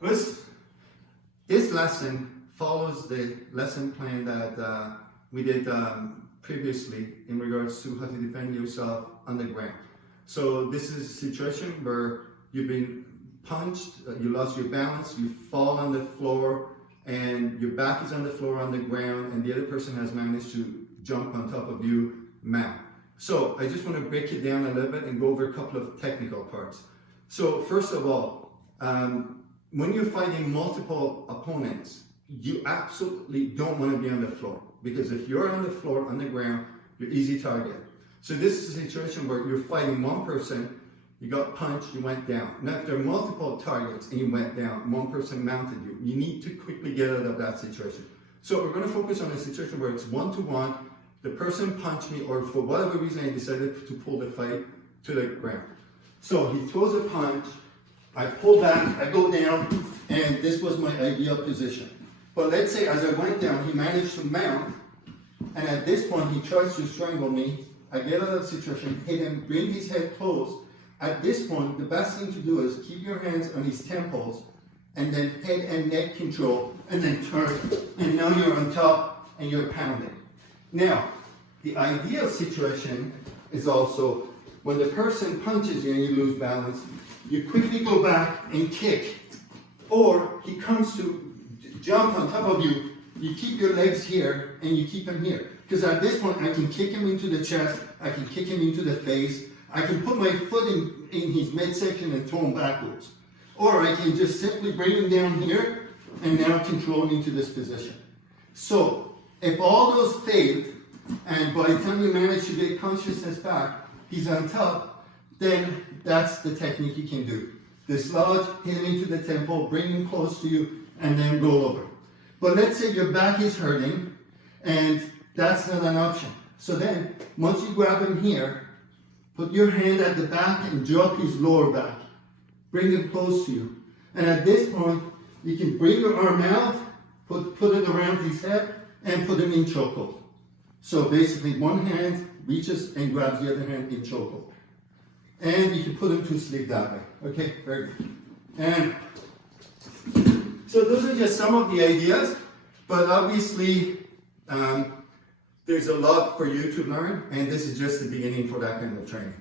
This lesson follows the lesson plan that we did previously in regards to how to defend yourself on the ground. So this is a situation where you've been punched, you lost your balance, you fall on the floor, and your back is on the floor on the ground, and the other person has managed to jump on top of you, mount. So I just want to break it down a little bit and go over a couple of technical parts. So first of all, when you're fighting multiple opponents, you absolutely don't want to be on the floor, because if you're on the floor, on the ground, you're easy target. So this is a situation where you're fighting one person, you got punched, you went down. Now if there are multiple targets and you went down, one person mounted you, you need to quickly get out of that situation. So we're going to focus on a situation where it's one-to-one, the person punched me, or for whatever reason I decided to pull the fight to the ground. So he throws a punch, I pull back, I go down, and this was my ideal position. But let's say as I went down, he managed to mount, and at this point he tries to strangle me. I get out of the situation, hit him, bring his head close. At this point, the best thing to do is keep your hands on his temples, and then head and neck control, and then turn. And now you're on top, and you're pounding. Now, the ideal situation is also when the person punches you and you lose balance, you quickly go back and kick. Or he comes to jump on top of you, you keep your legs here and you keep him here. Because at this point, I can kick him into the chest, I can kick him into the face, I can put my foot in his midsection and throw him backwards. Or I can just simply bring him down here and now control him into this position. So, if all those failed, and by the time you manage to get consciousness back, he's on top, then that's the technique you can do. Dislodge, hit him into the temple, bring him close to you, and then roll over. But let's say your back is hurting, and that's not an option. So then, once you grab him here, put your hand at the back and drop his lower back. Bring him close to you. And at this point, you can bring your arm out, put it around his head, and put him in chokehold. So basically, one hand reaches and grabs the other hand in chokehold. And you can put him to sleep that way. Okay, very good. And so those are just some of the ideas, but obviously there's a lot for you to learn, and this is just the beginning for that kind of training.